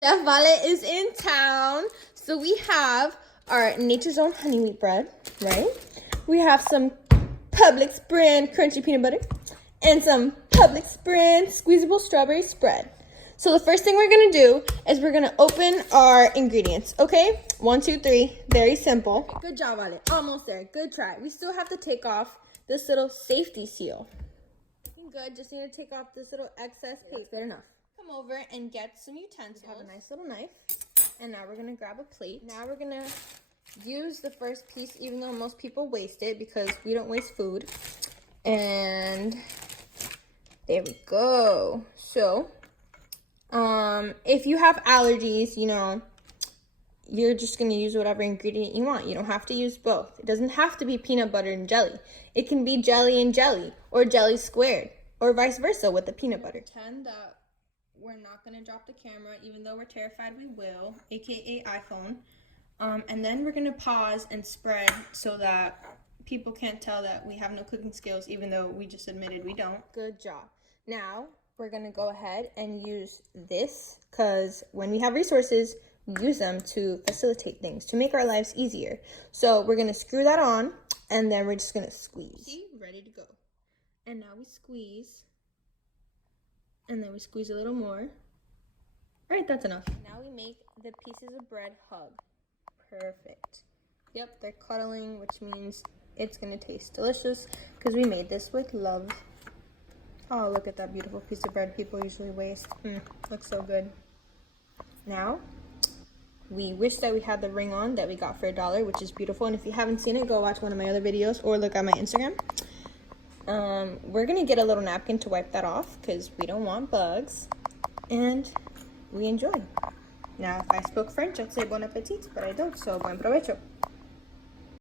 Chef Vale is in town. So we have our Nature's Own honey wheat bread, right? We have some Publix brand crunchy peanut butter and some Publix brand squeezable strawberry spread. So the first thing we're gonna do is we're gonna open our ingredients, okay? 1, 2, 3, very simple. Good job, Vale, almost there, good try. We still have to take off this little safety seal. Good, just need to take off this little excess paper. Good enough. Come over and get some utensils. We have a nice little knife. And now we're gonna grab a plate. Now we're gonna use the first piece, even though most people waste it because we don't waste food. And there we go. So, if you have allergies, you know, you're just gonna use whatever ingredient you want. You don't have to use both. It doesn't have to be peanut butter and jelly. It can be jelly and jelly, or jelly squared, or vice versa with the peanut butter. Pretend that we're not gonna drop the camera, even though we're terrified we will, aka iPhone. And then we're gonna pause and spread so that people can't tell that we have no cooking skills, even though we just admitted we don't. Good job. Now we're gonna go ahead and use this, because when we have resources, we use them to facilitate things, to make our lives easier. So we're gonna screw that on, and then we're just gonna squeeze. See, ready to go. And now we squeeze. And then we squeeze a little more. All right, that's enough. Now we make the pieces of bread hug. Perfect. Yep, they're cuddling, which means it's gonna taste delicious because we made this with love. Oh, look at that beautiful piece of bread people usually waste. Looks so good. Now, we wish that we had the ring on that we got for $1, which is beautiful. And if you haven't seen it, go watch one of my other videos or look at my Instagram. We're gonna get a little napkin to wipe that off because we don't want bugs, and we enjoy. Now, if I spoke French, I'd say bon appetit, but I don't, so buen provecho.